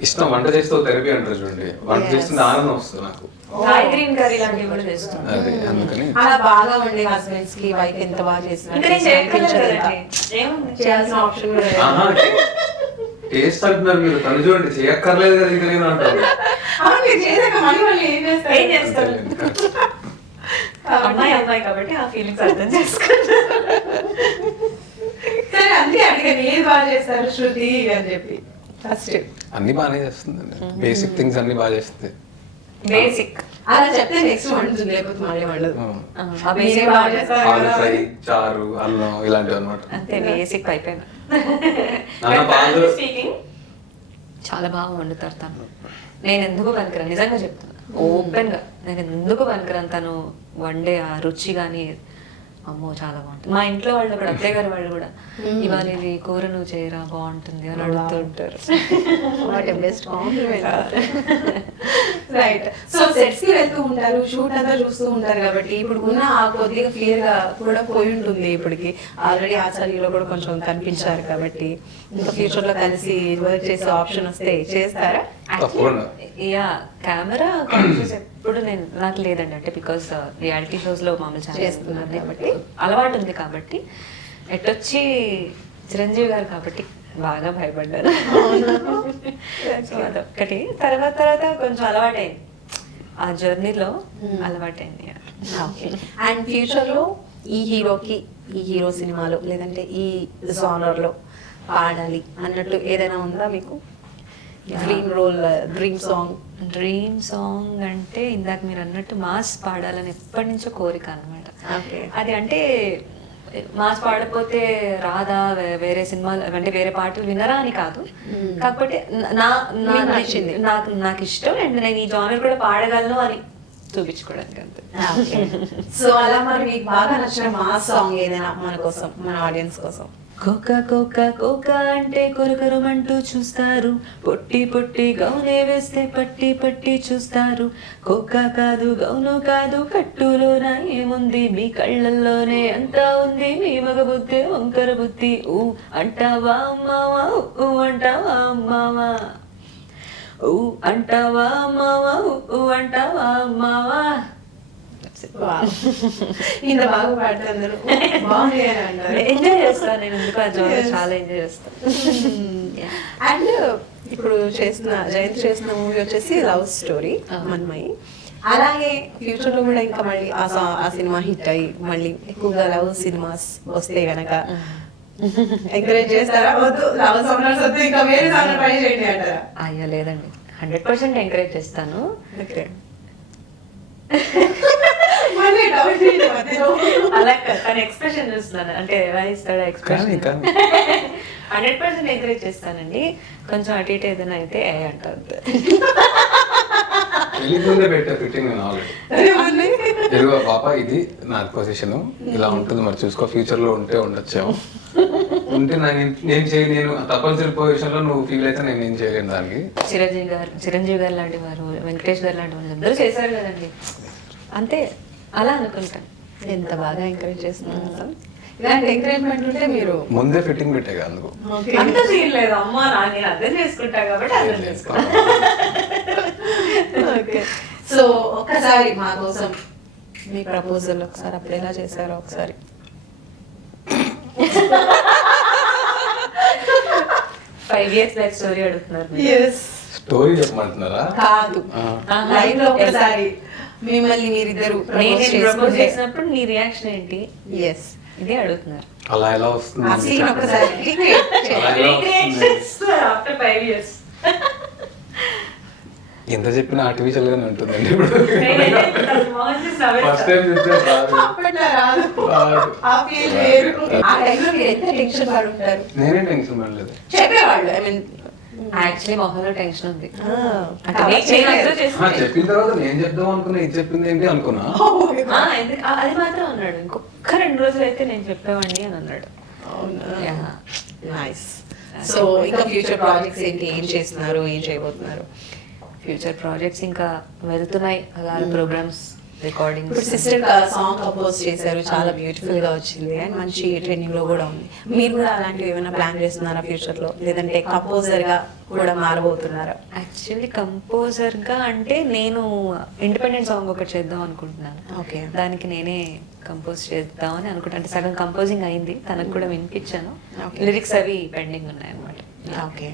ఇష్టం, వంట చేస్తే థెరపీ అంటారు చూడండి, వంట చేస్తుంది ఆనందం వస్తుంది నాకు. థాయ్ గ్రీన్ కర్రీ లాంటివి కూడా చేస్తాను. అదే అందుకని అలా బాగా వండే హస్బెండ్స్ కి వైఫ్ ఎంత బాగా చేయాల్సిన ఆప్షన్ కూడా లేదు. టేస్ట్ అంటున్నారు మీరు, తను చూడండి చేయక్కర్లేదు కదా ఇంకా నేను అంటాను. అవును, మీరు చేశాక మళ్ళీ వాళ్ళు ఏం చేస్తారు? అమ్మాయి కాబట్టి ఆ ఫీలింగ్స్ అర్థం చేసుకుంటా. సరే, అందుకే అడిగాను ఏది బాగా చేస్తారు శృతి అని చెప్పి. ఫస్ట్ అన్ని బాగానే చేస్తుందండి, బేసిక్ థింగ్స్ అన్ని బాగా చేస్తుంది. బేసిక్ అలా చెప్తే నెక్స్ట్ వండుతుంది, లేకపోతే మళ్ళీ వండదు. ఆలు ఫ్రై, చారు, అన్నం ఇలాంటివి అనమాట. అంతే బేసిక్ అయిపోయినా. చాలా బాగా వండుతారు తను. నేను ఎందుకు పనికిరాను, నిజంగా చెప్తున్నా ఓపెన్గా, నేను ఎందుకు పనికిరాను. తను వండే ఆ రుచి కానీ అమ్మో చాలా బాగుంటుంది. మా ఇంట్లో వాళ్ళు కూడా, అత్తయ్య గారు వాళ్ళు కూడా, ఇవాళ ఇది కూర నువ్వు చేయరా బాగుంటుంది అని అడుగుతూ ఉంటారు. What best compliment. Right. So sets కి వెళ్తూ ఉంటారు, షూట్ అంతా చూస్తూ ఉంటారు కాబట్టి ఇప్పుడు ఉన్న ఆ కొద్దిగా ఫియర్ గా కూడా పోయి ఉంటుంది. ఇప్పటికి ఆల్రెడీ ఆచార్యలో కూడా కొంచెం కనిపించారు కాబట్టి ఇంకా ఫ్యూచర్ లో కలిసి వర్క్ చేసే ఆప్షన్ వస్తే చేస్తారా? తప్పకుండా. యా, కెమెరా కాన్ఫిడెన్స్ ఎప్పుడు నాకు లేదండి. అంటే బికాస్ రియాలిటీ షోస్ లో మామూలు చేస్తున్నాను కాబట్టి అలవాటు ఉంది. కాబట్టి ఎట్టొచ్చి చిరంజీవి గారు కాబట్టి బాగా భయపడ్డాను. సో అదొక్కటి. తర్వాత కొంచెం అలవాటైంది, ఆ జర్నీలో అలవాటైంది. ఓకే. అండ్ ఫ్యూచర్ లో ఈ హీరోకి ఈ హీరో సినిమాలో లేదంటే ఈ జానర్ లో పాడాలి అన్నట్టు ఏదైనా ఉందా మీకు? Dream role, dream song? Dream song అంటే ఇందాక మీరు అన్నట్టు మాస్ పాడాలని ఎప్పటి నుంచో కోరిక అనమాట. ఓకే. అది అంటే మాస్ పాడకపోతే రాదా, వేరే సినిమాలు అంటే వేరే పాటలు వినరా అని కాదు. కాకపోతే నాకు ఇష్టం అండ్ నేను ఈ జానర్ కూడా పాడగలను అని చూపించుకోవడానికి అంతే. సో అలా మరి మీకు బాగా నచ్చిన మాస్ సాంగ్ ఏదైనా మన కోసం, మన ఆడియన్స్ కోసం? కోకా కోకా కోకా అంటే కొరకరమంటూ చూస్తారు, పొట్టి పొట్టి గౌనే వేస్తే పట్టి పట్టి చూస్తారు. కోకా కాదు గౌను కాదు కట్టులోన ఏముంది, మీ కళ్ళల్లోనే అంతా ఉంది, మీ మగ బుద్ధి వంకర బుద్ధి. ఊ అంటావా అమ్మావా, ఊ అంటావా అమ్మావా, ఊ అంటావా అమ్మావా, ఊ అంటావా అమ్మావా. ఇంత బాగా పాడుతున్నారు, బాగుంది అని అంటారు. ఎంజాయ్ చేస్తాను నేను, ఎందుకు ఆ జానర్ చాలా ఎంజాయ్ చేస్తాను. అండ్ ఇప్పుడు జయంత్ చేసిన మూవీ వచ్చేసి లవ్ స్టోరీ మన్మయి. అలాగే ఫ్యూచర్ లో కూడా ఇంకా మళ్ళీ ఆ సినిమా హిట్ అయ్యి మళ్ళీ ఎక్కువగా లవ్ సినిమాస్ వస్తే గనక ఎంకరేజ్ చేస్తారా? వద్దు, లవ్ సాంగ్స్ వద్దు, ఇంకా వేరే సాంగ్ ట్రై చేయండి అంటారా? అయ్యా లేదండి, 100% ఎంకరేజ్ చేస్తాను. అలా తన ఎక్స్ప్రెషన్ చూస్తున్నాను, అంటే ఎలా ఇస్తాడా ఎక్స్ప్రెషన్. 100% ఎంకరేజ్ చేస్తానండి. కొంచెం అటు ఇటు ఏదైనా అయితే ఏ అంటారు. ఫిట్టింగ్ ఆల్రెడీ ఎదుగు పాప, ఇది నా పొజిషన్ ఇలా ఉంటుంది, మరి చూసుకో, ఫ్యూచర్ లో ఉంటే ఉండొచ్చాము. ఉంటే నేను తప్పనిసరి పొజిషన్ లో నువ్వు ఫీల్ అయితే నేను ఏం చేయలేను దానికి. చిరంజీవి గారు లాంటి వారు, వెంకటేష్ గారు లాంటి వాళ్ళు అందరూ చేశారు కదండి, అంతే అలా అనుకుంటాను. ఎంత బాగా ఎంకరేజ్ చేస్తున్నారు. ఇలాంటి ఎంకరేజ్మెంట్ ఉంటే మీరు ముందే ఫిట్టింగ్ పెట్టే అందుకు అంత సీన్ లేదు. అమ్మా నేను అర్థం చేసుకుంటా కాబట్టి అర్థం చేసుకుంటా. ఓకే. సో ఒక్కసారి మా కోసం మీ ప్రపోజల్ ఒకసారి అప్పుడు ఎలా చేశారో ఒకసారి. 5 years బ్యాక్ స్టోరీ అడుగుతున్నారు. స్టోరీ చెప్పమంటున్నారా? కాదు, లైవ్ లో ఒకసారి మిమ్మల్ని మీరిద్దరు ప్రపోజ్ చేసినప్పుడు నీ రియాక్షన్ ఏంటి? ఎస్, ఇదే అడుగుతున్నారు. అలా ఎలా ఆ వస్తుంది? సీన్ ఒకసారి ఆఫ్టర్ 5 years. ఎంత చెప్పినా ఆర్టిఫిషియల్ గానే ఉంటుందండి. ఇప్పుడు ఫస్ట్ టైం అప్పట్లో రాదు, ఆ ఫీల్ వేరు. ఆ టైంలో మీరు ఎంత టెన్షన్ పడి ఉంటారు? నేనే టెన్షన్ పడలేదు. చెప్పేవాళ్ళు, ఐ మీన్ యాక్చువల్లీ మొహంలో టెన్షన్ ఉంది. చెప్పిన తర్వాత నేను చెప్దాం అనుకున్నా, ఇది చెప్పింది ఏంటి అనుకున్నా. అది మాత్రం అన్నాడు, ఇంకొక 2 రోజులు అయితే నేను చెప్పేవాడిని అని అన్నాడు. నైస్. సో ఇంకా ఫ్యూచర్ ప్రాజెక్ట్స్ ఏంటి, ఏం చేస్తున్నారు, ఏం చేయబోతున్నారు? ఫ్యూచర్ ప్రాజెక్ట్స్ ఇంకా వెళ్తున్నాయి, అలా ప్రోగ్రామ్స్, రికార్డింగ్. ఇప్పుడు సిస్టర్ సాంగ్ కంపోజ్ చేశారు, చాలా బ్యూటిఫుల్ గా వచ్చింది అండ్ మంచి ట్రైనింగ్ లో కూడా ఉంది. మీరు కూడా అలాంటివి ఏమైనా ప్లాన్ చేస్తున్నారా ఫ్యూచర్ లో, లేదంటే కంపోజర్ గా కూడా మారబోతున్నారా? యాక్చువల్లీ కంపోజర్ గా అంటే నేను ఇండిపెండెంట్ సాంగ్ ఒకటి చేద్దాం అనుకుంటున్నాను. ఓకే. దానికి నేనే కంపోజ్ చేద్దామని అనుకుంటా. అంటే సగం కంపోజింగ్ అయింది, తనకు కూడా వినిపించాను. Okay. లిరిక్స్ అవి పెండింగ్ ఉన్నాయి అన్నమాట. ఓకే.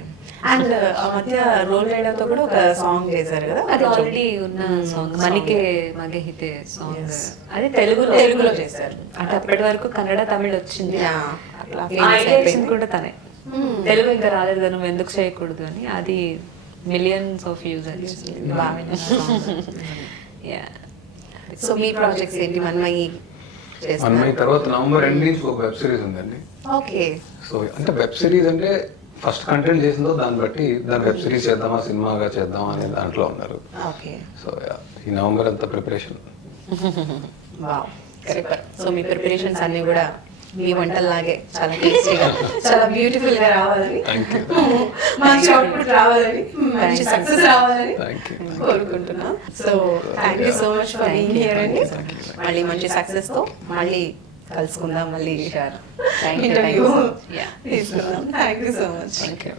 అండ్ ఆ మధ్య రోల్ రైడర్ తో కూడా ఒక సాంగ్ చేశారు కదా, అది ఆల్రెడీ ఉన్న సాంగ్, మనికే మగే హితే సాంగ్. Yes. అది తెలుగులో చేశారు. అంటే అప్పటి వరకు కన్నడ, తమిళ్ వచ్చింది. Yeah, అట్లా ఆ famous idea అయిపోయింది. ఇచ్చింది కూడా తనే. తెలుగు ఇంకా రాలేదు కదా, నువ్వు ఎందుకు చేయకూడదు అని. అది మిలియన్స్ ఆఫ్ యూజర్స్. బాగా విన్నాను song. సో మీ ప్రాజెక్ట్స్ ఏంటి? మన్మయి చేస్తున్నారు. తర్వాత నవంబర్ ఎండ్ నుంచి ఒక వెబ్ సిరీస్ ఉందండి. ఓకే. సో అంటే వెబ్ సిరీస్ అంటే ఫస్ట్ కంటెంట్ చేసిందో దాన్ని బట్టి దాన్ని వెబ్ సిరీస్ చేద్దామా సినిమాగా చేద్దామా అనే దాంట్లో ఉన్నారు. ఓకే, సో ఈ నవంబర్ అంతా ప్రిపరేషన్. Wow, super. సో మీ ప్రిపరేషన్స్ అన్ని కూడా మీ వంటల్లాగే చాలా టేస్టీగా చాలా బ్యూటిఫుల్ గా రావాలని, మంచి అవుట్పుట్ రావాలని, మంచి సక్సెస్ రావాలని థ్యాంక్ యూ. కోరుకుంటున్నాం. So thank you so much for being here అండి. మళ్ళీ మంచి సక్సెస్ తో మళ్ళీ కలుసుకుందాం, మళ్ళీ ఇంటర్వ్యూ తీసుకుందాం. Thank you so much. Thank you.